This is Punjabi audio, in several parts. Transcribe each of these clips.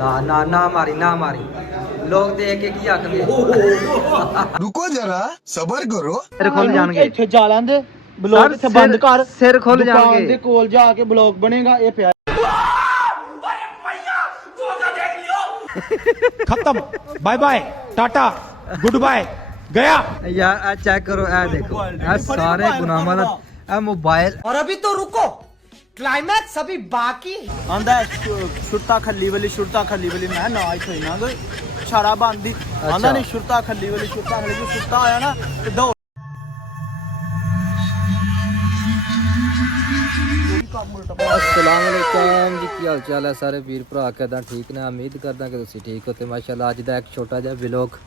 ना मारी लोग देख के की आखदे रुको जरा सबर करो सिर खुल जाणगे ਇੱਥੇ ਜਾ ਲੈਂਦੇ ਬਲੌਗ ਇੱਥੇ ਬੰਦ ਕਰ सिर खुल ਦੁਕਾਨ जाणगे ਦੇ ਕੋਲ ਜਾ ਕੇ ਬਲੌਗ ਬਣੇਗਾ ਇਹ ਪਿਆ खत्म bye bye tata goodbye गया यार आ चेक करो ए देखो ए सारे गुनाहों दा ए मोबाइल और अभी तो रुको क्लाइमैक्स अभी बाकी ਆਂਦਾ ਸ਼ੁਰਤਾ ਖੱਲੀ ਵਾਲੀ ਮੈਂ ਨਾ ਇੱਥੇ ਨਾ ਗਏ ਛਾੜਾ ਬੰਦੀ ਆਂਦਾ ਨਹੀਂ ਸ਼ੁਰਤਾ ਖੱਲੀ ਵਾਲੀ ਸ਼ੁਰਤਾ ਆਇਆ ਨਾ ਤੇ ਦੋ अस्सलाम वालेकुम जी की हाल चाल है सारे वीर भरा किदां ठीक ने उम्मीद करदा कि तुसीं ठीक हो ते माशाअल्लाह अज दा एक छोटा जिहा व्लॉग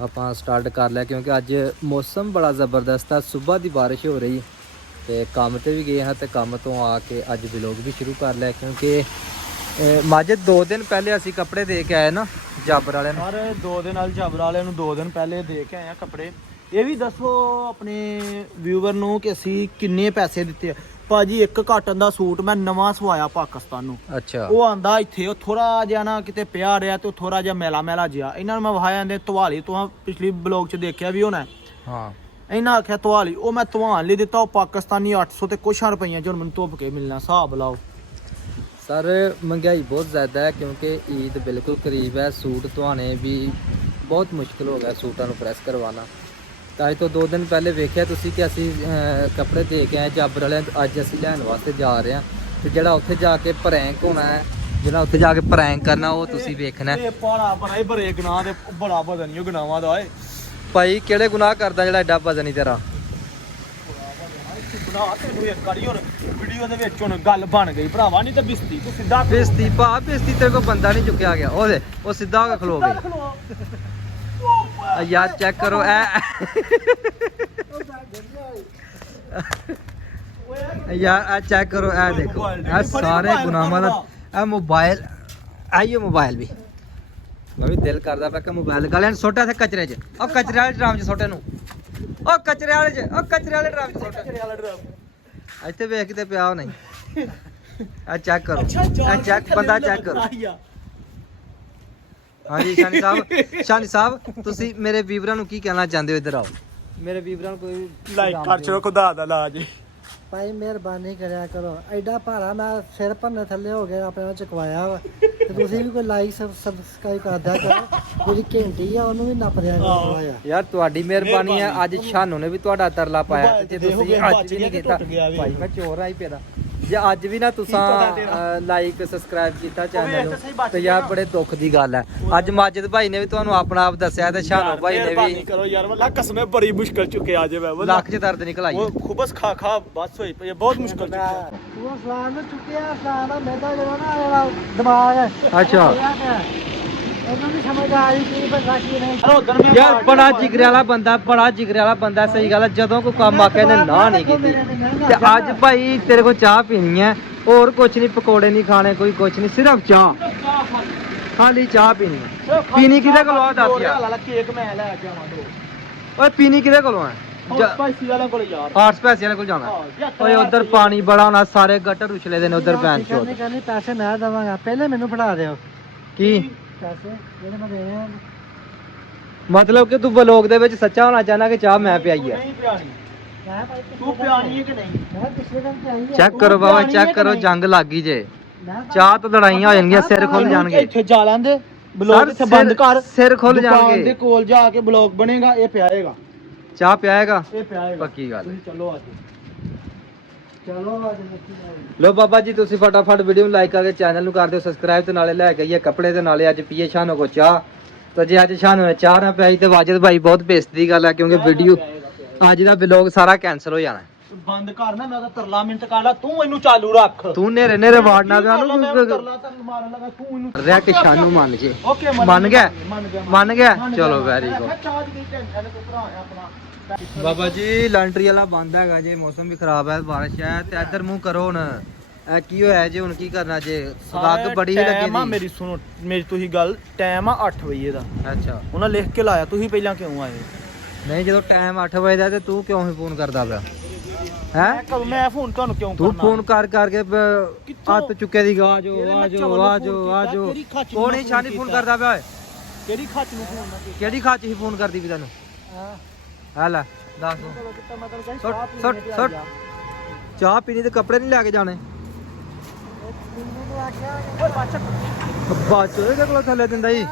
ਆਪਾਂ ਸਟਾਰਟ ਕਰ ਲਿਆ ਕਿਉਂਕਿ ਅੱਜ ਮੌਸਮ ਬੜਾ ਜ਼ਬਰਦਸਤ ਆ ਸਵੇਰ ਦੀ ਬਾਰਿਸ਼ ਹੋ ਰਹੀ ਤੇ ਕੰਮ ਤੇ ਵੀ ਗਏ ਹਾਂ ਤੇ ਕੰਮ ਤੋਂ ਆ ਕੇ ਅੱਜ ਵਲੌਗ ਵੀ ਸ਼ੁਰੂ ਕਰ ਲਿਆ ਕਿਉਂਕਿ ਮਾਜਦ 2 ਦਿਨ ਪਹਿਲੇ ਅਸੀਂ ਕੱਪੜੇ ਦੇ ਕੇ ਆਏ ਨਾ ਜਾਬਰ ਵਾਲਿਆਂ ਨੂੰ ਹਰ 2 ਦਿਨ ਨਾਲ ਜਾਬਰ ਵਾਲਿਆਂ ਨੂੰ 2 ਦਿਨ ਪਹਿਲੇ ਦੇ ਕੇ ਆਏ ਆ ਕੱਪੜੇ ਇਹ ਵੀ ਦੱਸੋ ਆਪਣੇ ਵਿਊਵਰ ਨੂੰ ਕਿ ਅਸੀਂ ਕਿੰਨੇ ਪੈਸੇ ਦਿੱਤੇ ਆ ਭਾਜੀ ਇੱਕ ਕਾਟਨ ਦਾ ਸੂਟ ਮੈਂ ਨਵਾਂ ਸਵਾਇਆ ਪਾਕਿਸਤਾਨ ਨੂੰ ਅੱਛਾ ਉਹ ਆਂਦਾ ਇੱਥੇ ਉਹ ਥੋੜਾ ਜਿਹਾ ਨਾ ਕਿਤੇ ਪਿਆ ਰਿਹਾ ਤੇ ਥੋੜਾ ਜਿਹਾ ਮੈਲਾ ਜਿਹਾ ਇਹਨਾਂ ਨੂੰ ਮੈਂ ਵਹਾਇਆ ਜਾਂਦੇ ਧਵਾਲੀ ਤੋਂ ਪਿਛਲੀ ਬਲੌਗ 'ਚ ਦੇਖਿਆ ਵੀ ਹੋਣਾ ਹਾਂ ਇਹਨਾਂ ਆਖਿਆ ਧਵਾਲੀ ਉਹ ਮੈਂ ਧਵਾਨ ਲਈ ਦਿੱਤਾ ਉਹ ਪਾਕਿਸਤਾਨੀ 800 ਤੇ ਕੁਛ ਰੁਪਈਆ 'ਚ ਹੁਣ ਮੈਨੂੰ ਧੁੱਪ ਕੇ ਮਿਲਣਾ ਹਿਸਾਬ ਲਾਓ सर महंगाई बहुत ज़्यादा है क्योंकि ईद बिल्कुल करीब है सूट धोने भी बहुत मुश्किल हो गया सूटां नूं प्रैस करवाना तो अज तो 2 दिन पहले वेख्या तुसीं कि असीं कपड़े दे के आए जाबर वाले अज असीं लैण वास्ते जा रहे हैं तो जिहड़ा उत्थे जाके प्रैंक होना है जिहड़ा उत्थे जाके प्रैंक करना वो तुसीं वेखना है ਪਾਲਾ ਬੜਾ ਬੜੇ ਗੁਨਾਹ ਤੇ ਬੜਾ ਵਜ਼ਨ ਹੀ ਗੁਨਾਹਾਂ ਦਾ ਏ भाई किहड़े गुनाह करदा जिहड़ा एडा वजन ही तेरा ਬਣਾ ਤੈਨੂੰ ਇੱਕ ਵਾਰੀ ਹੁਣ ਵੀਡੀਓ ਦੇ ਵਿੱਚ ਹੁਣ ਗੱਲ ਬਣ ਗਈ ਭਰਾਵਾ ਨਹੀਂ ਤੇ ਬਿਸਤੀ ਤੂੰ ਸਿੱਧਾ बेइज्जती भा बेइज्जती तेरे को बंदा नहीं चुकया गया ओह दे वो सीधा होके खलो गई यार चेक करो ए यार आ चेक करो ए देखो ए सारे गुनाहों दा ए मोबाइल आइयो मोबाइल भी मैं भी दिल करदा पे कि मोबाइल गले सोटा थे कचरे च ओ कचरे वाले ड्राम च सोटे नु ओ कचरे वाले च ओ कचरे वाले ड्राम च सोटे ਇੱਥੇ ਵੇਖ ਕਿਤੇ ਪਿਆ ਹੋ ਨਹੀਂ ਆ ਚੈੱਕ ਕਰੋ ਆ ਚੈੱਕ ਬੰਦਾ ਚੈੱਕ ਕਰੋ ਹਾਂਜੀ ਸ਼ਾਨੀ ਸਾਹਿਬ ਤੁਸੀਂ ਮੇਰੇ ਵੀਵਰਾਂ ਨੂੰ ਕੀ ਕਹਿਣਾ ਚਾਹੁੰਦੇ ਹੋ ਇੱਧਰ ਆਓ ਮੇਰੇ ਵੀਵਰਾਂ ਨੂੰ ਕੋਈ ਲਾਈਕ ਕਰ ਚੋ ਖੁਦਾ ਦਾ ਲਾਜ ਭਾਈ ਮਿਹਰਬਾਨੀ ਕਰਿਆ ਕਰੋ ਐਡਾ ਭਾਰਾ ਮੈਂ ਸਿਰ ਭੰਨੇ ਥੱਲੇ ਹੋ ਗਿਆ ਆਪਣੇ ਚੁਕਵਾਇਆ ਵਾ ਤੇ ਤੁਸੀਂ ਵੀ ਕੋਈ ਲਾਈਕ ਸਬਸਕ੍ਰਾਈਬ ਕਰਦਾ ਕਰੋ ਜਿਹੜੀ ਘੰਟੀ ਆ ਉਹਨੂੰ ਵੀ ਨੱਪ ਦਿਆ ਕਰੋ ਯਾਰ ਤੁਹਾਡੀ ਮਿਹਰਬਾਨੀ ਹੈ ਅੱਜ ਸ਼ਾਨੂ ਨੇ ਵੀ ਤੁਹਾਡਾ ਤਰਲਾ ਪਾਇਆ ਜੇ ਤੁਸੀਂ ਅੱਜ ਵੀ ਨਹੀਂ ਕੀਤਾ ਭਾਈ ਮੈਂ ਚੋਰ ਆਈ ਪਿਆ ਜੇ ਅੱਜ ਵੀ ਨਾ ਤੁਸੀਂ ਲਾਈਕ ਸਬਸਕ੍ਰਾਈਬ ਕੀਤਾ ਚੈਨਲ ਨੂੰ ਤੇ ਯਾਰ ਬੜੇ ਦੁੱਖ ਦੀ ਗੱਲ ਹੈ ਅੱਜ ਮਾਜਿਦ ਭਾਈ ਨੇ ਵੀ ਤੁਹਾਨੂੰ ਆਪਣਾ ਆਪ ਦੱਸਿਆ ਤੇ ਸ਼ਾਨੂ ਭਾਈ ਨੇ ਵੀ ਕਰੋ ਯਾਰ ਵੱਲਾ ਕਸਮੇ ਬੜੀ ਮੁਸ਼ਕਲ ਚੁੱਕੇ ਆ ਜੇ ਮੈਂ ਲੱਕ 'ਚ ਦਰਦ ਨਿਕਲ ਆਈ ਉਹ ਖੁਬਸ ਖਾ ਬਸ ਹੋਈ ਪਈ ਬਹੁਤ ਮੁਸ਼ਕਲ ਚੁੱਕਿਆ ਉਹ ਸਲਾਮ ਨੂੰ ਚੁੱਕਿਆ ਸਲਾਮ ਦਾ ਮੇਦਾ ਜਿਹੜਾ ਨਾ ਇਹਦਾ ਦਿਮਾਗ ਹੈ ਅੱਛਾ ਇਹਨੂੰ ਨਹੀਂ ਸਮਝ ਆ ਰਹੀ ਕੀ ਬੰਦਾ ਕੀ ਨਹੀਂ ਯਾਰ ਬੜਾ ਜਿਗਰੇ ਵਾਲਾ ਬੰਦਾ ਸਹੀ ਗੱਲ ਹੈ ਜਦੋਂ ਕੋਈ ਕੰਮ ਆਕੇ ਨੇ ਨਾ ਨਹੀਂ ਕੀਤੀ ਤੇ ਅੱਜ ਭਾਈ ਤੇਰੇ ਕੋਲ ਚਾਹ ਪੀਣੀ ਹੈ ਹੋਰ ਕੁਝ ਨਹੀਂ ਪਕੌੜੇ ਨਹੀਂ ਖਾਣੇ ਕੋਈ ਕੁਝ ਨਹੀਂ ਸਿਰਫ ਚਾਹ ਖਾਲੀ ਚਾਹ ਪੀਣੀ ਹੈ ਪੀਣੀ ਕਿਹਦੇ ਕੋਲੋਂ ਆ ਦੱਸ ਯਾਰ ਕੇਕ ਮੈਂ ਲੈ ਕੇ ਆਵਾਂ ਓਏ ਪੀਣੀ ਕਿਹਦੇ ਕੋਲੋਂ ਹੈ ਸਪਾਈਸੀ ਵਾਲਿਆਂ ਕੋਲ ਯਾਰ ਆਰਟਸ ਪੈਸੇ ਵਾਲੇ ਕੋਲ ਜਾਣਾ ਓਏ ਉਧਰ ਪਾਣੀ ਬੜਾ ਹੋਣਾ ਸਾਰੇ ਗਟਰ ਉਛਲੇ ਦੇ ਨੇ ਉਧਰ ਬੈਂਚ ਚੋਂ ਕਹਿੰਦੇ ਪੈਸੇ ਮੈਂ ਦਵਾਂਗਾ ਪਹਿਲੇ ਮੈਨੂੰ ਫੜਾ ਦਿਓ ਕੀ ਪੈਸੇ ਜਿਹੜੇ ਮੈਂ ਦੇਣੇ ਆ ਮਤਲਬ ਕਿ ਤੂੰ ਵਲੋਗ ਦੇ ਵਿੱਚ ਸੱਚਾ ਹੋਣਾ ਚਾਹਨਾ ਕਿ ਚਾਹ ਮੈਂ ਪਿਆਈ ਹੈ ਨਹੀਂ ਪਿਆਣੀ ਮੈਂ ਭਾਈ ਤੂੰ ਪਿਆਣੀ ਹੈ ਕਿ ਨਹੀਂ ਮੈਂ ਪਿਛਲੇ ਦਿਨ ਤੇ ਆਈ ਹੈ ਚੈੱਕ ਕਰੋ ਬਾਬਾ ਚੈੱਕ ਕਰੋ ਜੰਗ ਲੱਗ ਗਈ ਜੇ ਚਾਹ ਤੋਂ ਲੜਾਈਆਂ ਹੋ ਜਾਣਗੀਆਂ ਸਿਰ ਖੁੱਲ ਜਾਣਗੇ ਇੱਥੇ ਜਾ ਲੈਂਦੇ ਬਲੌਗ ਇੱਥੇ ਬੰਦ ਕਰ ਸਿਰ ਖੁੱਲ ਦੁਕਾਨ ਦੇ ਜਾਣਗੇ ਕੋਲ ਜਾ ਕੇ ਬਲੌਗ ਬਣੇਗਾ ਇਹ ਪਿਆਏਗਾ ਚਾਹ ਪਿਆਏਗਾ ਇਹ ਪਿਆਏਗਾ ਪੱਕੀ ਗੱਲ ਤੁਸੀਂ ਚਲੋ ਅੱਜ ਚਲੋ ਅੱਜ ਲੋ ਬਾਬਾ ਜੀ ਤੁਸੀਂ ਫਟਾਫਟ ਵੀਡੀਓ ਨੂੰ ਲਾਈਕ ਕਰਕੇ ਚੈਨਲ ਨੂੰ ਕਰ ਦਿਓ ਸਬਸਕ੍ਰਾਈਬ ਤੇ ਨਾਲੇ ਲੈ ਕੇ ਆਈਏ ਕੱਪੜੇ ਤੇ ਨਾਲੇ ਅੱਜ ਪੀਏ ਸ਼ਾਨੋ ਕੋ ਚਾਹ ਤਾਂ ਜੇ ਅੱਜ ਸ਼ਾਨੋ ਨੇ ਚਾਹ ਨਾ ਪਿਆਈ ਤੇ ਵਾਜਦ ਭਾਈ ਬਹੁਤ ਬੇਇੱਜ਼ਤੀ ਦੀ ਗੱਲ ਹੈ ਕਿਉਂਕਿ ਵੀਡੀਓ ਅੱਜ ਦਾ ਵਲੌਗ ਸਾਰਾ ਕੈਨਸਲ ਹੋ ਜਾਣਾ ਬੰਦ ਕਰਨਾ ਮੈਂ ਤਾਂ ਤਰਲਾ ਮਿੰਟ ਕਰ ਲਾ ਤੂੰ ਇਹਨੂੰ ਚਾਲੂ ਰੱਖ ਤੂੰ ਨੇਰੇ ਵਾੜਨਾ ਪਿਆ ਨੂੰ ਤਰਲਾ ਤਾਂ ਮਾਰਨ ਲੱਗਾ ਤੂੰ ਇਹਨੂੰ ਰਿਆ ਕਿ ਸ਼ਾਨੂ ਮੰਨ ਜੇ ਓਕੇ ਮੰਨ ਗਿਆ ਮੰਨ ਗਿਆ ਮੰਨ ਚਲੋ ਗਿਆ। ਵੈਰੀ ਗੁੱਡ ਚਾਹ ਦੀ ਟੈਨਸ਼ਨ ਤੂੰ ਭਰਾ ਆਪਣਾ ਬਾਬਾ ਜੀ ਲਾਂਡਰੀ ਵਾਲਾ ਬੰਦ ਹੈਗਾ ਜੇ ਮੌਸਮ ਵੀ ਖਰਾਬ ਹੈ ਬਾਰਿਸ਼ ਹੈ ਤੇ ਇੱਧਰ ਮੂੰਹ ਕਰੋ ਹੁਣ ਇਹ ਕੀ ਹੋਇਆ ਜੇ ਹੁਣ ਕੀ ਕਰਨਾ ਜੇ ਅੱਗ ਬੜੀ ਲੱਗੀ ਟਾਈਮ ਆ ਦੀ ਮੇਰੀ ਸੁਣੋ ਮੇਰੀ ਤੁਸੀਂ ਗੱਲ ਟਾਈਮ ਆ 8 ਵਜੇ ਦਾ ਅੱਛਾ ਉਹਨਾਂ ਲਿਖ ਕੇ ਲਾਇਆ ਤੁਸੀਂ ਪਹਿਲਾਂ ਕਿਉਂ ਆਏ ਨਹੀਂ ਜਦੋਂ ਟਾਈਮ 8 ਵਜੇ ਦਾ ਤੇ ਤੂੰ ਕਿਉਂ ਹੀ ਫੋਨ ਕਰਦਾ ਪਿਆ ਹੈ ਮੈਂ ਫੋਨ ਤੁਹਾਨੂੰ ਕਿਉਂ ਤੂੰ ਕਰਨਾ? ਫੋਨ ਕਰ ਕਰਕੇ ਕਿੱਥੋਂ? ਹੱਥ ਚੁੱਕੇ ਦੀ ਆਜੋ ਯਾਰ ਮੈਂ ਆਜੋ ਚਵਲ ਆਜੋ ਫੋਨ ਆਜੋ ਕੀਤਾ, ਕਿਹੜੀ ਖੱਚ ਨੂੰ ਕੋਣੀ ਫੋਨ ਛਾਨੀ ਫੋਨ ਕੀਤਾ? ਕਰਦਾ ਪਿਆ ਓਏ ਕਿਹੜੀ ਖੱਚ ਨੂੰ ਫੋਨ ਨਾ ਕੀਤਾ? ਕਿਹੜੀ ਖਾਚ ਹੀ ਫੋਨ ਕਰਦੀ ਵੀ ਤੈਨੂੰ ਹਾਂ ਆ ਲੈ ਦੱਸ ਤੂੰ ਚਲੋ ਕਿਤਾ ਮੈਂ ਤੈਨੂੰ ਸੁੱਟ, ਚਾਹ ਸੁੱਟ, ਪੀਣੇ ਤੇ ਆ ਸੁੱਟ। ਜਾ। ਚਾਹ ਪੀਣੀ ਤੇ ਕੱਪੜੇ ਨਹੀਂ ਲੈ ਕੇ ਜਾਣੇ ਮੈਨੂੰ ਤਾਂ ਆਖਿਆ ਓਏ ਬਾਦਸ਼ਾਹ ਬਾਅਦ ਚ ਇਹਦੇ ਕੋਲ ਥੱਲੇ ਦਿੰਦਾ ਜੀ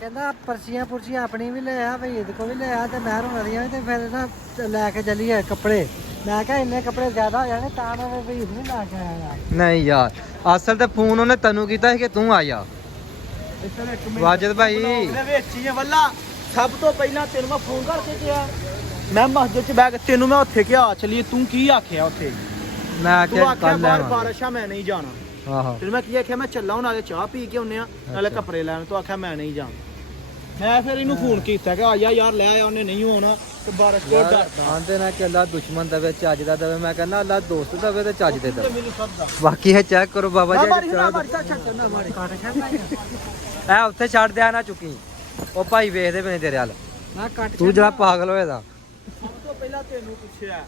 ਕਹਿੰਦਾ ਪੁਰਸੀਆਂ ਆਪਣੀ ਵੀ ਲੈ ਆ ਭਈ ਇਹਦੇ ਕੋਲ ਵੀ ਲੈ ਆ ਤੇ ਮਹਿਰ ਹੋਣਾ ਦੀਆਂ ਵੀ ਤੇ ਫਿਰ ਨਾ ਲੈ ਕੇ ਚੱਲੀਏ ਕੱਪੜੇ। ਮੈਂ ਕਿਹਾ ਇੰਨੇ ਕੱਪੜੇ ਜ਼ਿਆਦਾ ਹੋ ਜਾਣੇ ਤਾਂ ਮੈਂ ਭਈ ਇਹਨੂੰ ਲਾ ਕੇ ਆਇਆ। ਨਹੀਂ ਯਾਰ ਅਸਲ ਤੇ ਫੋਨ ਉਹਨੇ ਤੈਨੂੰ ਕੀਤਾ ਸੀ ਕਿ ਤੂੰ ਆ ਜਾ ਇੱਧਰ ਇੱਕ ਮਿੰਟ ਵਾਜਦ ਭਾਈ ਇਹਦੇ ਵਿੱਚ ਹੀ ਆ ਵੱਲਾ। ਸਭ ਤੋਂ ਪਹਿਲਾਂ ਤੈਨੂੰ ਮੈਂ ਫੋਨ ਕਰਕੇ ਕਿਹਾ ਮੈਂ ਮਸਜਿਦ ਚ ਬੈਠ ਕੇ ਤੈਨੂੰ ਮੈਂ ਉੱਥੇ ਕਿਹਾ ਚਲੀਏ ਤੂੰ ਕੀ ਆਖਿਆ ਉੱਥੇ? ਮੈਂ ਤੂੰ ਆਖਿਆ ਆਖਿਆ ਕੱਲ ਬਾਹਰ ਲੈਵਾਂਗੇ ਬਾਰਿਸ਼ ਆ ਮੈਂ ਨਹੀਂ ਜਾਣਾ। ਆਹੋ ਫਿਰ ਮੈਂ ਕੀ ਆਖਿਆ ਮੈਂ ਚੱਲਾਂ ਨਾਲੇ ਚਾਹ ਪੀ ਕੇ ਆਉਨੇ ਆ ਨਾਲੇ ਕੱਪੜੇ ਲੈਣ। ਤੂੰ ਆਖਿਆ ਮੈਂ ਨਹੀਂ ਜਾਣਾ। ਮੈਂ ਫਿਰ ਇਹਨੂੰ ਫੋਨ ਕੀਤਾ ਕਿ ਆ ਜਾ ਯਾਰ ਲੈ ਆ ਉਹਨੇ ਨਹੀਂ ਆਉਣਾ ਤੇ ਬਾਰਿਸ਼ ਤੋਂ ਡਰਦਾ। ਆਂਦੇ ਨਾ ਕਿ ਅੱਲਾ ਦੁਸ਼ਮਣ ਦਵੇ ਚੱਜ ਦਾ ਦਵੇ ਮੈਂ ਕਹਿੰਦਾ ਅੱਲਾ ਦੋਸਤ ਦਵੇ ਤੇ ਚੱਜ ਦੇ ਦਵੇ ਮੈਨੂੰ ਸਭ ਦਾ ਬਾਕੀ ਇਹ ਚੈੱਕ ਕਰੋ ਬਾਬਾ ਨਾ ਜੀ ਮਾਰੀ ਨਾ ਮਾਰੀ ਚੱਲ ਛੱਡ ਨਾ ਮਾਰੀ ਕੱਟ ਛੱਡਦਾ ਐ ਉੱਥੇ ਛੱਡ ਦਿਆ ਨਾ ਚੁੱਕੀ ਉਹ ਭਾਈ ਵੇਖਦੇ ਪਏ ਨੇ ਤੇਰੇ ਵੱਲ ਮੈਂ ਕੱਟ ਤੂੰ ਜਿਹੜਾ ਪਾਗਲ ਹੋਏ ਦਾ ਸਭ ਤੋਂ ਪਹਿਲਾਂ ਤੈਨੂੰ ਪੁੱਛਿਆ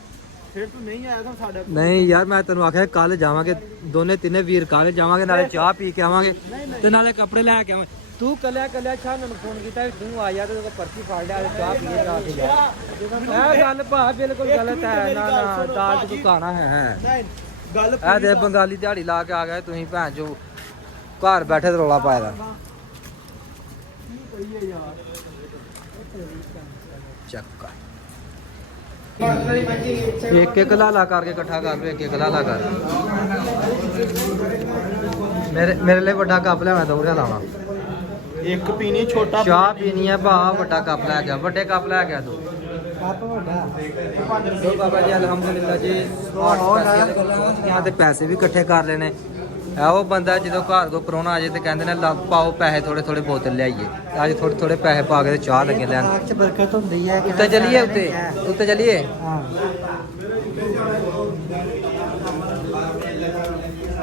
ਫਿਰ ਤੂੰ ਨਹੀਂ ਆਇਆ ਤਾਂ ਸਾਡੇ ਕੋਲ। ਨਹੀਂ ਯਾਰ ਮੈਂ ਤੈਨੂੰ ਆਖਿਆ ਕੱਲ ਜਾਵਾਂਗੇ ਦੋਨੇ ਤਿੰਨੇ ਵੀਰ ਕੱਲ ਜਾਵਾਂਗੇ ਨਾਲੇ ਚਾਹ ਪੀ ਕੇ ਆਵਾਂਗੇ ਤੇ ਨਾਲੇ ਕੱਪੜੇ ਲੈ ਕੇ ਆਵਾਂਗੇ ਤੂੰ ਕੱਲਿਆ ਛਾਨ ਨੂੰ ਫੋਨ ਕੀਤਾ ਵੀ ਤੂੰ ਆ ਜਾ ਤੇ ਤੂੰ ਪਰਚੀ ਫੜ ਲਿਆ ਤੇ ਚਾਹ ਪੀਏ ਜਾ ਕੇ ਜਾ ਇਹ ਗੱਲ ਭਾ ਬਿਲਕੁਲ ਗਲਤ ਹੈ ਨਾ ਨਾ ਦਾਲ ਚ ਖਾਣਾ ਹੈ ਨਹੀਂ ਗੱਲ ਇਹ ਦੇ ਬੰਗਾਲੀ ਦਿਹਾੜੀ ਲਾ ਕੇ ਆ ਗਏ ਤੁਸੀਂ ਭੈਣ ਜੋ ਘਰ ਬੈਠੇ ਤੇ ਰੌਲਾ ਪਾਇਆ ਦਾ ਚੱਕ ਇੱਕ ਲਾਲਾ ਕਰਕੇ ਇਕੱਠਾ ਕਰ ਲਓ ਇੱਕ ਲਾਲਾ ਕਰ ਮੇਰੇ ਲਈ ਵੱਡਾ ਕੱਪ ਲਿਆਉਣਾ ਦੌੜਿਆ ਲਾਵਾਂ ਇੱਕ ਪੀਣੀ ਛੋਟਾ ਚਾਹ ਪੀਣੀ ਹੈ ਭਾ ਵੱਡਾ ਕੱਪ ਲੈ ਗਿਆ ਵੱਡੇ ਕੱਪ ਲੈ ਗਿਆ ਤੂੰ ਕੱਪ ਵੱਡਾ ਦੋ ਬਾਬਾ ਜੀ ਅਲਹਮਦੁਲਿਲਾ ਜੀ यहाँ ਤੇ ਪੈਸੇ ਵੀ ਇਕੱਠੇ ਕਰ ਲੈਣੇ ਹੈ ਉਹ ਬੰਦਾ ਜਦੋਂ ਘਰ ਕੋ ਪਰੋਣਾ ਆ ਜਾਏ ਤੇ ਕਹਿੰਦੇ ਨੇ ਪਾਓ ਪੈਸੇ ਥੋੜੇ ਥੋੜੇ ਬੋਤਲ ਲਿਆਈਏ ਅੱਜ ਥੋੜੇ ਥੋੜੇ ਪੈਸੇ ਪਾ ਕੇ ਤੇ ਚਾਹ ਲੱਗੇ ਲੈਣ ਆਖ ਚ ਬਰਕਤ ਹੁੰਦੀ ਹੈ ਉੱਤੇ ਚਲੀਏ ਉੱਤੇ ਚਲੀਏ ਹਾਂ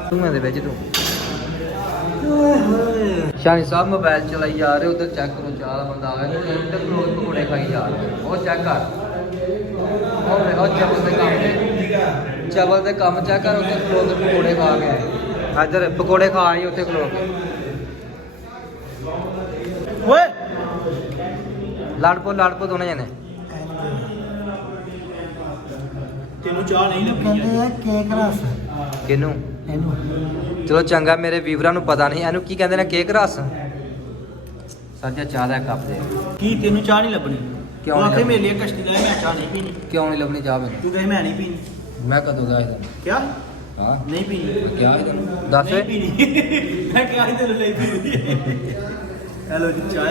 ਤੂੰ ਦੇ ਵਿੱਚ ਤੂੰ ਸ਼ਾਨੀ ਸਾਹਿਬ ਮੋਬਾਈਲ ਚਲਾਈ ਜਾ ਰਹੇ ਉਧਰ ਚੈੱਕ ਕਰੋ ਚਾਹ ਦਾ ਬੰਦਾ ਆ ਗਿਆ ਤੇ ਪਕੌੜੇ ਖਾਈ ਜਾ ਰਹੇ ਉਹ ਚੈੱਕ ਕਰ ਉਹ ਚਾਵਲ ਦੇ ਕੰਮ ਚੈੱਕ ਕਰ ਉੱਥੇ ਖਲੋ ਕੇ ਪਕੌੜੇ ਖਾ ਕੇ ਆਏ ਇੱਧਰ ਪਕੌੜੇ ਖਾ ਆਈ ਉੱਥੇ ਖਲੋ ਕੇ ਓਏ ਲੜਪੋ ਦੋਨੇ ਜਣੇ ਤੈਨੂੰ ਚਾਹ ਨਹੀਂ ਲੱਗੀ ਕਹਿੰਦੇ ਆ ਕੇਕ ਰਸ ਕਿਹਨੂੰ ਇਹਨੂੰ ਚਲੋ ਚੰਗਾ ਮੇਰੇ ਵੀਵਰਾਂ ਨੂੰ ਪਤਾ ਨਹੀਂ ਇਹਨੂੰ ਕੀ ਕਹਿੰਦੇ ਨੇ ਕੇਕ ਰਸ ਸਾਜਾ ਚਾਹ ਦਾ ਕੱਪ ਦੇ ਕੀ ਤੈਨੂੰ ਚਾਹ ਨਹੀਂ ਲੱਭਣੀ ਕਿਉਂ ਤੂੰ ਨਹੀਂ ਆਖੇ ਲੱਭਣੀ? ਮੇਰੇ ਲਈ ਕਸ਼ਤੀ ਦਾ ਮੈਂ ਚਾਹ ਨਹੀਂ ਪੀਣੀ ਕਿਉਂ ਨਹੀਂ ਲੱਭਣੀ ਚਾਹ ਮੈਨੂੰ ਤੂੰ ਕਹੇ ਮੈਂ ਨਹੀਂ ਪੀਣੀ ਮੈਂ ਕਦੋਂ ਗਿਆ ਇਹਦਾ ਕਿਆ ਹਾਂ ਨਹੀਂ ਪੀਣੀ ਕਿਹਾ ਇਹਦਾ ਦੱਸ ਨਹੀਂ ਪੀਣੀ ਮੈਂ ਕਿਹਾ ਤੈਨੂੰ ਨਹੀਂ ਪੀਣੀ ਹੈਲੋ ਜੀ ਚਾਹ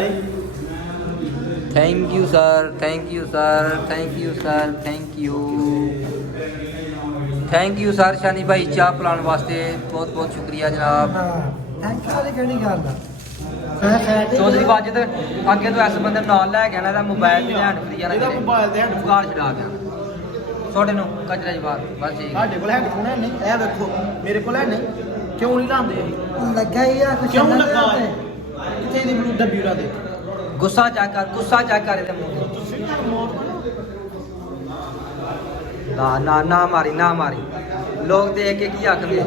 thank you sir thank you sir thank you sir thank you sir Shani ਭਾਈ ਚਾਹ ਪਿਲਾਉਣ ਵਾਸਤੇ ਬਹੁਤ ਬਹੁਤ ਸ਼ੁਕਰੀਆ ਜਨਾਬ ਹਾਂ ਥੈਂਕ ਯੂ ਵਾਲੀ ਕਿਹੜੀ ਗੱਲ ਦਾ ਮੈਂ ਫੈਟ ਚੌਧਰੀ ਵਾਜਦ ਅੱਗੇ ਤੋਂ ਇਸ ਬੰਦੇ ਨੂੰ ਨਾਲ ਲੈ ਕੇ ਆਣਾ ਇਹਦਾ ਮੋਬਾਈਲ ਤੇ ਹੈਂਡ ਫਰੀ ਜਾਣਾ ਇਹਦਾ ਮੋਬਾਈਲ ਤੇ ਹੈਂਡ ਕਾਰ ਛਡਾ ਗਿਆ ਤੁਹਾਡੇ ਨੂੰ ਕਚਰੇ ਚ ਬਾਹਰ ਬਸ ਠੀਕ ਸਾਡੇ ਕੋਲ ਹੈਡਫੋਨ ਹੈ ਨਹੀਂ ਇਹ ਵੇਖੋ ਮੇਰੇ ਕੋਲ ਹੈ ਨਹੀਂ ਕਿਉਂ ਨਹੀਂ ਲਾਉਂਦੇ ਇਹ ਲੱਗਾ ਹੀ ਆ ਕੁਛ ਕਿਉਂ ਚੱਲਣ ਲੱਗਾ ਤੇ। ਹੈ ਕਿਤੇ ਦੀ ਬਲੂ ਡੱਬੀ ਉਰਾ ਦੇ ਗੁੱਸਾ ਚੈੱਕ ਕਰ ਇਹਦੇ ਮੂੰਹ ਤੇ ਤੁਸੀਂ ਯਾਰ ਮੌਤ ਨਾ ਮਾਰੀ ਲੋਕ ਦੇਖ ਕੇ ਕੀ ਆਖਦੇ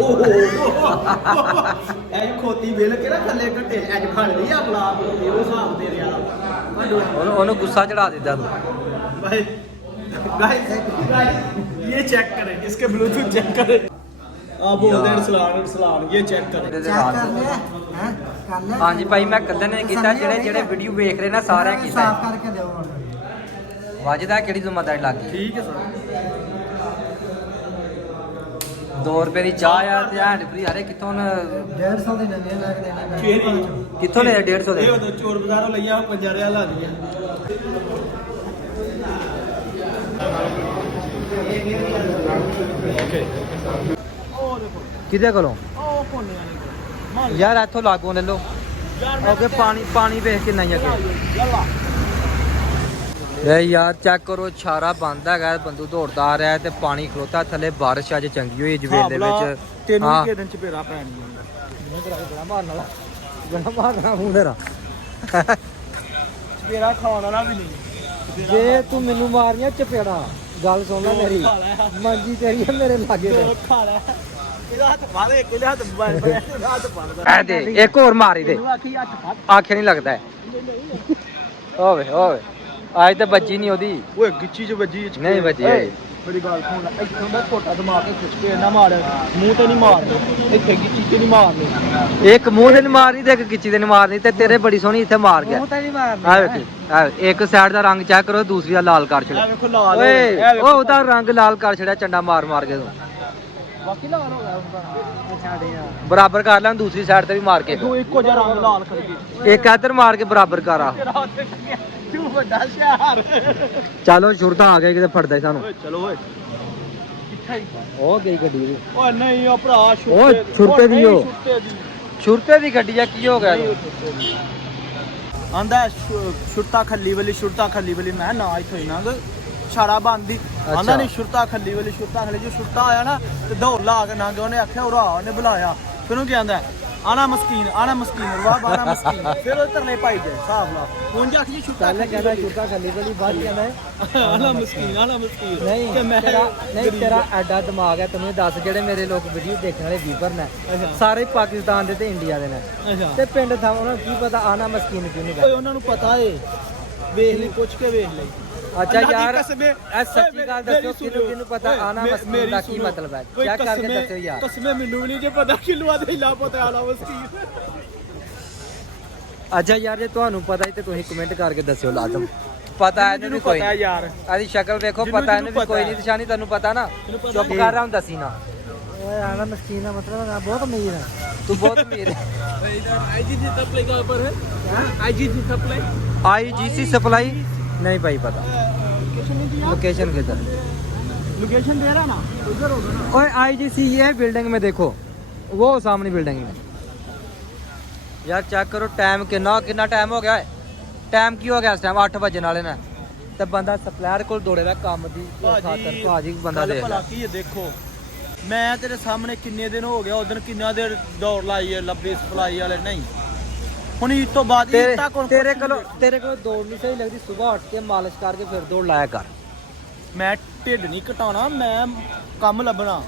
ਐ ਖੋਤੀ ਬਿੱਲ ਕੇ ਨਾ ਥੱਲੇ ਘੱਟੇ ਐਜ ਫੜ ਲਈ ਆ ਬਲਾ ਇਹ ਉਹ ਹਿਸਾਬ ਦੇ ਰਿਆ ਉਹਨੂੰ ਗੁੱਸਾ ਚੜਾ ਦਿੱਤਾ ਤੂੰ भाई गाइस ये चेक करें इसके ब्लूटूथ चेक करें आप बोलते हैं सलान ये चेक करें ਇਹਦੇ ਚੈੱਕ ਨਾਲ ਕਰ ਲਿਆ ਹੈ ਕਰ ਲਿਆ ਹਾਂਜੀ ਭਾਈ ਮੈਂ ਇਕੱਲੇ ਨੇ ਕੀਤਾ ਜਿਹੜੇ ਵੀਡੀਓ ਵੇਖ ਰਹੇ ਨਾ ਸਾਰਿਆਂ ਕੀਤਾ ਸਾਫ਼ ਕਰਕੇ ਦਿਓ ਹੁਣ ਵਾਜਦਾ ਕਿਹੜੀ ਜ਼ਿੰਮੇਵਾਰੀ ਲੱਗ ਗਈ ठीक है सर 2 ਰੁਪਏ ਦੀ ਚਾਹ ਆ ਤੇ ਹੈਂਡ ਫਰੀ ਹਰੇ ਕਿੱਥੋਂ 150 ਦੀ ਨਵੀਂ ਲਾ ਕੇ ਦੇਣਾ केरी ਕਿੱਥੋਂ ਲੈ 150 ਦੇ ये तो चोर बाजारों लिया 50 रियाल ला दिया ओके और देखो ਕਿਹਦੇ ਕੋਲੋਂ ओ कोने वाले ਯਾਰ ਇੱਥੋਂ ਲਾਗੋਂ ਲੈ ਲਓ यार ਅੱਗੇ ਪਾਣੀ ਵੇਖ ਕੇ ਨਹੀਂ ਅੱਗੇ यल्ला ਇਹ ਯਾਰ ਚੈੱਕ ਕਰੋ ਛਾਰਾ ਬੰਦ ਹੈਗਾ ਬੰਦੂ ਦੌੜਦਾ ਆ ਰਿਹਾ ਤੇ ਪਾਣੀ ਖਲੋਤਾ ਥੱਲੇ ਬਾਰਿਸ਼ ਅੱਜ ਚੰਗੀ ਹੋਈ ਜਵੇਲ ਦੇ ਵਿੱਚ ਤੈਨੂੰ ਹਾਂ। ਕਿ ਦਿਨ ਚ ਪੇਰਾ ਪੈਣੀ ਹੁੰਦਾ ਬੜਾ ਮਾਰਨ ਵਾਲਾ ਬੜਾ ਮਾਰਨਾ ਮੂੰਹ ਤੇਰਾ ਪੇਰਾ ਖਾਣ ਵਾਲਾ ਵੀ ਨਹੀਂ ਜੇ ਤੂੰ ਮੈਨੂੰ ਮਾਰੀਆਂ ਚਪੇੜਾ ਗੱਲ ਸੁਣ ਲੈ ਮੇਰੀ ਖਾ ਲੈ ਮੰਜੀ ਤੇਰੀ ਹੈ ਮੇਰੇ ਲਾਗੇ ਤੇ ਖਾ ਲੈ ਇਹਦਾ ਹੱਥ ਪਾ ਦੇ ਇਹਦੇ ਹੱਥ ਇਹਦਾ ਹੱਥ ਪਾ ਦੇ ਐ ਦੇ ਇੱਕ ਹੋਰ ਮਾਰੀ ਦੇ ਤੈਨੂੰ ਆਖੀ ਹੱਥ ਪਾ ਆਖੇ ਨਹੀਂ ਲੱਗਦਾ ਹੈ। ਹੋਵੇ ਹੋਵੇ ਅੱਜ ਤੇ ਬੱਜੀ ਨਹੀਂ ਉਹਦੀ ਓਏ ਗਿੱਚੀ ਚ ਵੱਜੀ ਨਹੀਂ ਵੱਜੀ ਹੈਗੀ। ਮੇਰੀ ਗੱਲ ਸੁਣ ਲੈ ਇੱਥੋਂ ਦਾ ਛੋਟਾ ਦਿਮਾਗ ਕੇ ਖਿੱਚ ਕੇ ਨਾ ਮਾਰ ਮੂੰਹ ਤੇ ਨਹੀਂ ਮਾਰਦੇ ਇੱਥੇ ਗਿੱਚੀ ਚ ਨਹੀਂ ਮਾਰਦੇ ਇੱਕ ਮੂੰਹ ਤੇ ਨੀ ਮਾਰਨੀ ਤੇ ਇੱਕ ਗਿੱਚੀ ਤੇ ਨੀ ਮਾਰਨੀ ਤੇ ਤੇਰੇ ਬੜੀ ਸੋਹਣੀ ਇੱਥੇ ਮਾਰ ਗਿਆ ਮੂੰਹ ਤੇ ਨਹੀਂ ਮਾਰਨਾ ਆ ਵੇਖੀ ਆ ਇੱਕ ਸਾਈਡ ਦਾ ਰੰਗ ਚੈੱਕ ਕਰੋ ਦੂਸਰੀ ਦਾ ਲਾਲ ਕਰ ਛੜਿਆ ਇਹ ਵੇਖੋ ਲਾਲ ਹੋ ਓਏ ਗਿਆ, ਇਹ ਉਹ ਉਹਦਾ ਰੰਗ ਲਾਲ ਕਰ ਛੜਿਆ ਚੰਡਾ ਮਾਰ ਮਾਰ ਕੇ ਤੂੰ ਬਾਕੀ ਲਾਲ ਹੋ ਗਿਆ ਉਹਦਾ ਛੱਡ ਯਾਰ ਬਰਾਬਰ ਕਰ ਲੈ ਦੂਸਰੀ ਸਾਈਡ ਤੇ ਵੀ ਮਾਰ ਕੇ ਤੂੰ ਇੱਕੋ ਜਿਹਾ ਰੰਗ ਲਾਲ ਕਰ ਗਈ ਇੱਕ ਇੱਧਰ ਮਾਰ ਕੇ ਬਰਾਬਰ ਕਰ ਆ ਤੇਰਾ ਹੱਥ ਲੱਗਿਆ ਤੂੰ ਵੱਡਾ ਸ਼ਹਿਰ ਚਲੋ ਛੁਰਤਾ ਆ ਗਿਆ ਕਿਤੇ ਫੜਦਾ ਈ ਸਾਨੂੰ ਓਏ ਚਲੋ ਓਏ ਕਿੱਥੇ ਉਹ ਗਈ ਗੱਡੀ ਦੀ ਓਏ ਨਹੀਂ ਉਹ ਭਰਾ ਓਏ, ਛੁਰਤੇ ਦੀ ਉਹ। ਛੁਰਤੇ ਦੀ ਛੁਰਤੇ ਦੀ ਗੱਡੀ ਆ ਕੀ ਹੋ ਗਿਆ ਇਹਨੂੰ? ਆਂਦਾ ਛੁਰਤਾ ਖੱਲੀ ਵਾਲੀ ਮੈਂ ਨਾ ਇੱਥੇ ਨਾ ਛਾੜਾ ਬੰਦੀ ਆਂਦਾ ਨਹੀਂ ਛੁਰਤਾ ਖੱਲੀ ਵਾਲੀ ਜੋ ਛੁਰਤਾ ਆਇਆ ਨਾ ਤੇ ਦੌੜ ਲਾ ਕੇ ਨਾ ਉਹਨੇ ਆਖਿਆ ਉਰਾ ਉਹਨੇ ਬੁਲਾਇਆ ਫਿਰ ਉਹਨੂੰ ਕਹਿੰਦਾ ਆਣਾ ਮਸਕੀਨ ਰਵਾ ਬਾਣਾ ਮਸਕੀਨ ਫਿਰ ਉਹ ਤਰਲੇ ਪਾਈ ਜਾਏ ਹਿਸਾਬ ਨਾਲ ਹੁਣ ਜਾ ਕੇ ਛੁਰਤਾ ਪਹਿਲੇ ਕਹਿੰਦਾ ਛੁੱਟਾ ਖਾਲੀ ਵਾਲੀ ਬਾਅਦ ਕਹਿੰਦਾ ਹੈ ਆਣਾ ਮਸਕੀਨ ਨਹੀਂ ਤੇ ਮੈਂ ਨਹੀਂ ਤੇਰਾ ਐਡਾ ਦਿਮਾਗ ਹੈ ਤੈਨੂੰ ਦੱਸ ਜਿਹੜੇ ਮੇਰੇ ਲੋਕ ਵੀਡੀਓ ਦੇਖਣ ਵਾਲੇ ਵੀਵਰ ਨੇ ਸਾਰੇ ਪਾਕਿਸਤਾਨ ਦੇ ਤੇ ਇੰਡੀਆ ਦੇ ਨੇ ਅੱਛਾ ਤੇ ਪਿੰਡ ਥਾਂ ਉਹਨਾਂ ਨੂੰ ਕੀ ਪਤਾ ਆਣਾ ਮਸਕੀਨ ਕਿਉਂ ਨਹੀਂ ਓਏ ਕਰ ਉਹਨਾਂ ਨੂੰ ਪਤਾ ਏ ਵੇਖ ਲਈ ਪੁੱਛ ਕੇ ਵੇਖ ਲਈ ਅੱਛਾ ਅੱਲਾ ਦੀ ਯਾਰ ਕਸਮ ਏ, ਇਹ ਸੱਚੀ ਓਏ ਗੱਲ ਮੇਰੀ ਦੱਸੋ ਸੁਣੋ, ਕਿਹਨੂੰ ਪਤਾ ਓਏ ਆਣਾ ਮਸਕੀਨ ਮੇਰੀ ਦਾ ਕੀ ਸੁਣੋ, ਮਤਲਬ ਹੈ ਕੋਈ ਚੈੱਕ ਕਰਕੇ ਕਸਮੇ- ਦੱਸੋ ਯਾਰ ਕਸਮੇ ਮੈਨੂੰ ਵੀ ਨਹੀਂ ਜੇ ਪਤਾ ਕਿਲੂਆ ਦੇ ਲਾ ਪਤਾ ਆਣਾ ਮਸਕੀਨ ਅੱਛਾ ਯਾਰ ਜੇ ਤੁਹਾਨੂੰ ਪਤਾ ਹੈ ਤੇ ਤੁਸੀਂ ਕਮੈਂਟ ਕਰਕੇ ਦੱਸਿਓ ਲਾਜ਼ਮ ਪਤਾ ਇਹਨੂੰ ਵੀ ਕੋਈ ਪਤਾ ਯਾਰ ਆਦੀ ਸ਼ਕਲ ਵੇਖੋ ਜਿਹਨੂੰ- ਪਤਾ ਇਹਨੂੰ ਵੀ ਜਿਹਨੂੰ ਕੋਈ ਪਤਾ ਨਹੀਂ ਨਿਸ਼ਾਨੀ ਤੁਹਾਨੂੰ ਪਤਾ ਨਾ ਜਿਹਨੂੰ ਪਤਾ ਚੁੱਪ ਹੈ। ਕਰ ਰਹਾ ਹੂੰ ਦੱਸੀ ਨਾ ਓਏ ਆਣਾ ਮਸਕੀਨ ਦਾ ਮਤਲਬ ਹੈ ਬਹੁਤ ਅਮੀਰ ਹੈ ਤੂੰ ਬਹੁਤ ਅਮੀਰ ਹੈ आईजीसी सप्लाई कहाँ पर है आईजीसी सप्लाई आईजीसी सप्लाई नहीं भाई पता लोकेशन नहीं दिया लोकेशन किधर लोकेशन दे रहा ना उधर होगा ना ओए आईजीसी ये है बिल्डिंग में देखो वो सामने बिल्डिंग में यार चेक करो टाइम कितना टाइम हो गया है टाइम की हो गया इस टाइम 8 बजने वाले ने ਤੇ ਬੰਦਾ ਸਪਲਾਇਰ ਕੋਲ ਦੌੜੇਗਾ ਕੰਮ ਦੀ ਖਾਤਰ ਭਾਜੀ ਬੰਦਾ ਗੱਲ ਦੇਖ ਭਲਾ ਕੀ ਹੈ ਦੇਖੋ ਮੈਂ ਤੇਰੇ ਸਾਹਮਣੇ ਕਿੰਨੇ ਦਿਨ ਹੋ ਗਿਆ ਉਦੋਂ ਕਿੰਨਾ ਦੇਰ ਦੌੜ ਲਾਈ ਹੈ ਲੱਭੀ ਸਪਲਾਈ ਵਾਲੇ ਨਹੀਂ ਹੁਣ ਇਸ ਤੋਂ ਬਾਅਦ ਇਹ ਤੱਕ ਹੁਣ ਤੇਰੇ ਕੁਛ ਕੋਲ ਤੇਰੇ ਕੋਲ ਦੌੜ ਨਹੀਂ ਸਹੀ ਲੱਗਦੀ ਸਵੇਰ ਉੱਠ ਕੇ ਮਾਲਿਸ਼ ਕਰਕੇ ਫਿਰ ਦੌੜ ਲਾਇਆ ਕਰ ਮੈਂ ਢਿੱਡ ਨਹੀਂ ਘਟਾਉਣਾ ਮੈਂ ਕੰਮ ਲੱਭਣਾ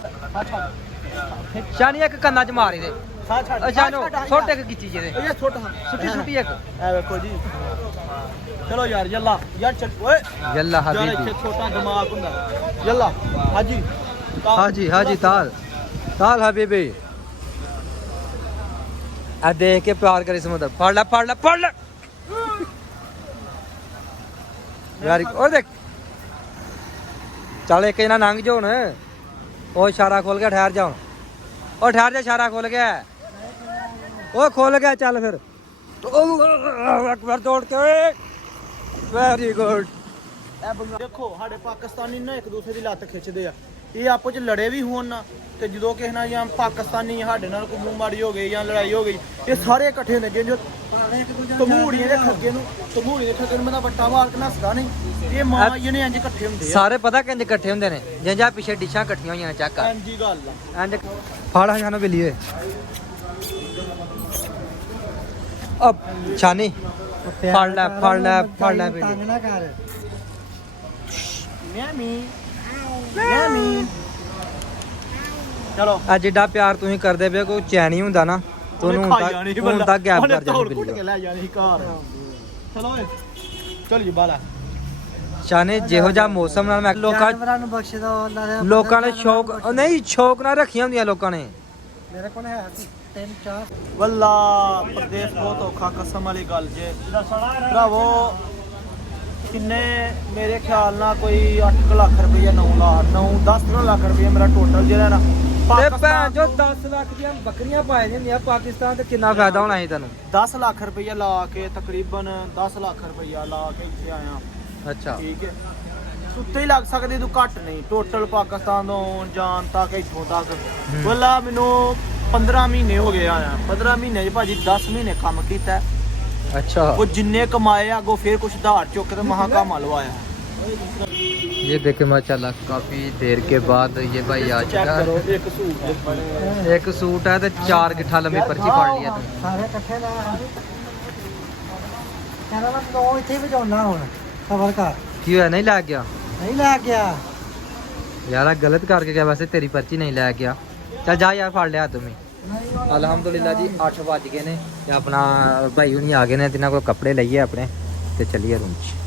ਸ਼ਾਨੀ ਇੱਕ ਕੰਨਾਂ 'ਚ ਮਾਰੀ ਦੇ ਹਾਂ ਛੱਡ ਅੱਛਾ ਨੋ ਛੋਟੇ ਕਿ ਕੀਤੀ ਜਿਹਦੇ ਇਹ ਛੋਟਾ ਛੁੱਟੀ ਛੁੱਟੀ ਇੱਕ ਐ ਵੇਖੋ ਜੀ ਚਲੋ ਯਾਰ ਯੱਲਾ ਯਾਰ ਚੱਲ ਓਏ ਯੱਲਾ ਯਾਰ ਹਬੀਬੀ ਇੱਥੇ ਛੋਟਾ ਦਿਮਾਗ ਹੁੰਦਾ ਯੱਲਾ ਹਾਜੀ हाजी ताल हबीबी आ देख के प्यार करी समुद्र पढ़ ले यार और देख चल एक जना लंघ जाओ न ओ इशारा खोल के ठहर जाओ ओ ठहर जा इशारा खोल गया ओ खोल गया चल फिर अकबर दौड़ के वेरी गुड ਇਹ ਬੰਦਾ ਦੇਖੋ ਸਾਡੇ ਪਾਕਿਸਤਾਨੀ ਨਾ ਇੱਕ ਦੂਸਰੇ ਦੀ ਲੱਤ ਖਿੱਚਦੇ ਆ ਇਹ ਆਪੋ ਚ ਲੜੇ ਵੀ ਹੋਣ ਨਾ ਤੇ ਜਦੋਂ ਕਿਸੇ ਨਾਲ ਜਾਂ ਪਾਕਿਸਤਾਨੀ ਸਾਡੇ ਨਾਲ ਕੋਈ ਮੂੰਹ ਮਾਰੀ ਹੋ ਗਈ ਜਾਂ ਲੜਾਈ ਹੋ ਗਈ ਇਹ ਸਾਰੇ ਇਕੱਠੇ ਹੁੰਦੇ ਜੇ ਤਮੂੜੀਆਂ ਦੇ ਖੱਗੇ ਨੂੰ ਬੰਦਾ ਵੱਟਾ ਮਾਰ ਕੇ ਨੱਸਦਾ ਨਹੀਂ ਇਹ ਮਾਂ ਜਿਹਨੇ ਇੰਜ ਇਕੱਠੇ ਹੁੰਦੇ ਆ ਸਾਰੇ ਪਤਾ ਕਿੰਜ ਇਕੱਠੇ ਹੁੰਦੇ ਨੇ ਜਾਂ ਪਿੱਛੇ ਡਿਸ਼ਾਂ ਇਕੱਠੀਆਂ ਹੋਈਆਂ ਚੈੱਕ ਕਰ ਇੰਜੀ ਗੱਲ ਆ ਇੰਜ ਫਾੜਾ ਜਾਨੋ ਬਿਲੀਏ ਅਬ ਛਾਨੀ ਫੜ ਲੈ ਤੰਗ ਨਾ ਕਰ ਮਿਆਮੀ ਚਲੋ ਆ ਜਿੱਡਾ ਪਿਆਰ ਤੁਸੀਂ ਕਰਦੇ ਪਏ ਕੋਈ ਚੈਨ ਹੀ ਹੁੰਦਾ ਨਾ ਤੁਹਾਨੂੰ ਹੁਣ ਤੱਕ ਗੈਪ ਕਰ ਜਾਣੀ ਕੁੱਟ ਕੇ ਲੈ ਜਾਣੀ ਘਰ ਚਲੋ ਓਏ ਚੱਲ ਜੀ ਬਾਲਾ ਛਾਨੀ ਜਿਹੋ ਜਿਹਾ ਮੌਸਮ ਨਾਲ ਮੈਂ ਜਾਨਵਰਾਂ ਨੂੰ ਬਖਸ਼ ਦੋ ਅੱਲਾ ਦੇ ਲੋਕਾਂ ਨੇ ਸ਼ੌਕ ਨਹੀਂ ਸ਼ੌਕ ਨਾਲ ਰੱਖੀਆਂ ਹੁੰਦੀਆਂ ਲੋਕਾਂ ਨੇ ਮੇਰੇ ਕੋਲ ਹੈ 3-4 ਵੱਲਾ ਪ੍ਰਦੇਸ਼ ਬਹੁਤ ਔਖਾ ਕਸਮ ਵਾਲੀ ਗੱਲ ਜੇ ਭਰਾਵੋ ਕਿੰਨੇ ਮੇਰੇ ਖਿਆਲ ਨਾਲ ਕੋਈ 8 ਲੱਖ ਰੁਪਏ 9-10 ਲੱਖ ਰੁਪਏ ਮੇਰਾ ਟੋਟਲ ਜਿਹੜਾ ਨਾ ਤੇ ਭੈਣ ਜੋ 10 ਲੱਖ ਦੀਆਂ ਬੱਕਰੀਆਂ ਪਾਏ ਜਾਂਦੀਆਂ ਪਾਕਿਸਤਾਨ ਤੇ ਕਿੰਨਾ ਫਾਇਦਾ ਹੋਣਾ ਸੀ ਤੈਨੂੰ 10 ਲੱਖ ਰੁਪਏ ਲਾ ਕੇ ਤਕਰੀਬਨ 10 ਲੱਖ ਰੁਪਇਆ ਲਾ ਕੇ ਇੱਥੇ ਆਇਆ ਅੱਛਾ ਠੀਕ ਹੈ ਉੱਤੇ ਹੀ ਲੱਗ ਸਕਦੇ ਤੂੰ ਘੱਟ ਨਹੀਂ ਟੋਟਲ ਪਾਕਿਸਤਾਨ ਤੋਂ ਜਾਣ ਤੱਕ ਇੱਥੋਂ ਤੱਕ ਵੱਲਾ ਮੈਨੂੰ 15 ਮਹੀਨੇ ਹੋ ਗਏ ਆਇਆ 15 ਮਹੀਨੇ 'ਚ ਭਾਜੀ 10 ਮਹੀਨੇ ਕੰਮ ਕੀਤਾ अच्छा ਉਹ ਜਿੰਨੇ ਕਮਾਏ ਅੱਗੋਂ ਫੇਰ ਕੁਛ ਧਾਰ ਚੁੱਕ ਕੇ ਤੇ ਮਹਾ ਕੰਮ ਲਵਾਇਆ ये देखे माशाल्लाह काफी देर के बाद ये भाई आ ਚੈੱਕ चुका ਕਰੋ ਇੱਕ ਸੂਟ एक सूट है तो 4 गिट्ठा लंबी पर्ची फाड़ लिया तू ਸਾਰੇ ਇਕੱਠੇ ਨਾ ਕਹਿੰਦਾ ਮੈਂ ਦੋ ਇੱਥੇ ਵਜਾਉਣਾ ਹੁਣ ਖਬਰ ਕਰ की होया नहीं लग गया ਨਹੀਂ ਲੈ ਗਿਆ यार गलत करके गया वैसे तेरी पर्ची नहीं लै गया चल जा यार फड़ लिया तुम्हें अलहमदुलिल्लाह जी 8 बज गए ने ते अपना भाई हुनी आ गए ने तिन्हां कोल कपड़े लईए अपने ते चलिए रूम च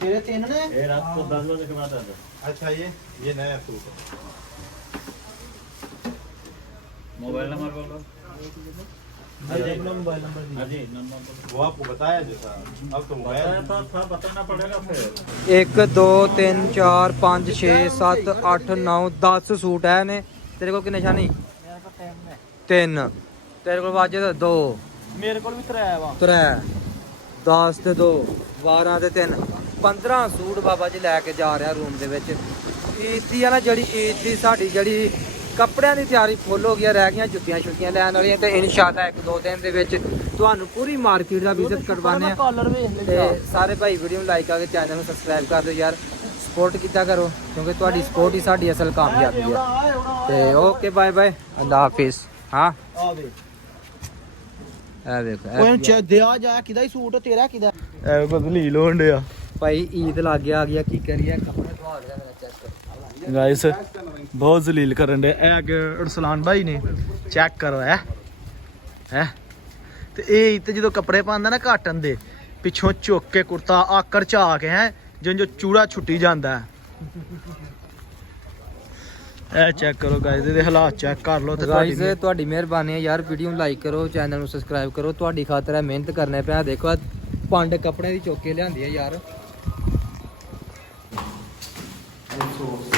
तेरे 3 ने ये रात को 10 बजे के बाद आ जाओ। अच्छा ये नया सूट है। मोबाइल नंबर बोलो। अपना मोबाइल नंबर हाँ जी नंबर बोलो। वो आपको बताया जैसा अब तो बताया मोबाइल तो था बताना पड़ेगा फिर 1 2 3 4 5 6 7 8 9 10 सूट है ने तेरे को कितने शानी 3 तेरे को वाजे 2 मेरे को भी 3 वा 3 10 ਤੇ 2 12 ਤੇ 3 15 ਸੂਟ ਬਾਬਾ ਜੀ ਲੈ ਕੇ ਜਾ ਰਿਹਾ ਰੂਮ ਦੇ ਵਿੱਚ ਈਦ ਦੀ ਆ ਨਾ ਜਿਹੜੀ ਈਦ ਦੀ ਸਾਡੀ ਜਿਹੜੀ ਕੱਪੜਿਆਂ ਦੀ ਤਿਆਰੀ ਫੁੱਲ ਹੋ ਗਈ ਰਹਿ ਗਈਆਂ ਜੁੱਤੀਆਂ ਛੁੱਟੀਆਂ ਲੈਣ ਵਾਲੀਆਂ ਤੇ ਇਨਸ਼ਾਅੱਲਾ 1-2 ਦਿਨ ਦੇ ਵਿੱਚ ਤੁਹਾਨੂੰ ਪੂਰੀ ਮਾਰਕੀਟ ਦਾ ਵਿਜ਼ਿਟ ਕਰਵਾਉਂਦੇ ਆ ਕਲਰ ਵੇਖ ਲੈ ਤੇ ਸਾਰੇ ਭਾਈ ਵੀਡੀਓ ਨੂੰ ਲਾਈਕ ਕਰਕੇ ਚੈਨਲ ਨੂੰ ਸਬਸਕ੍ਰਾਈਬ ਕਰ ਦਿਓ ਯਾਰ ਸਪੋਰਟ ਕੀਤਾ ਕਰੋ ਕਿਉਂਕਿ ਤੁਹਾਡੀ ਸਪੋਰਟ ਹੀ ਸਾਡੀ ਅਸਲ ਕਾਮਯਾਬੀ ਹੈ ਤੇ ਓਕੇ ਬਾਏ ਬਾਏ ਅੱਲਾ ਹਾਫਿਜ਼ ਹਾਂ ਆ ਵੇ ਇਹ ਵੇਖੋ ਕੋਈ ਚ ਦਿਆ ਜਾ ਕਿਦਾ ਹੀ ਸੂਟ ਤੇਰਾ ਕਿਦਾ ਐ ਕੋ ਦਲੀਲ ਹੋਣ ਡਿਆ ਭਾਈ ਈਦ ਲੱਗ ਗਿਆ ਆ ਗਿਆ ਕੀ ਕਰੀਏ ਕੱਪੜੇ ਧਵਾ ਲਿਆ ਮੇਰਾ ਚੈੱਕ ਗਾਇਸ ਬਹੁਤ ਜ਼ਲੀਲ ਕਰਨ ਦੇ ਇਹ ਅੱਗੇ ਅਰਸਲਾਨ ਭਾਈ ਨੇ ਚੈੱਕ ਕਰੋ ਹੈ ਤੇ ਇਹ ਤੇ ਜਦੋਂ ਕੱਪੜੇ ਪਾਉਂਦਾ ਨਾ ਕਾਟਨ ਦੇ ਪਿੱਛੋਂ ਚੁੱਕ ਕੇ ਕੁਰਤਾ ਆਕੜ ਚ ਆ ਕੇ ਹੈ ਜਿਵੇਂ ਚੂੜਾ ਛੁੱਟੀ ਜਾਂਦਾ ਹੈ ਇਹ ਚੈੱਕ ਕਰੋ ਗਾਇਸ ਇਹਦੇ ਹਾਲਾਤ ਚੈੱਕ ਕਰ ਲਓ ਤੇ ਗਾਇਸ ਤੁਹਾਡੀ ਮਿਹਰਬਾਨੀ ਹੈ ਯਾਰ ਵੀਡੀਓ ਨੂੰ ਲਾਈਕ ਕਰੋ ਚੈਨਲ ਨੂੰ ਸਬਸਕ੍ਰਾਈਬ ਕਰੋ ਤੁਹਾਡੀ ਖਾਤਰ ਹੈ ਮਿਹਨਤ ਕਰਨੇ ਪਿਆ ਦੇਖੋ ਆਹ ਪੰਡ ਕੱਪੜੇ ਦੀ ਚੁੱਕ ਕੇ ਲਿਆਂਦੀ ਹੈ ਯਾਰ ਸੂਟ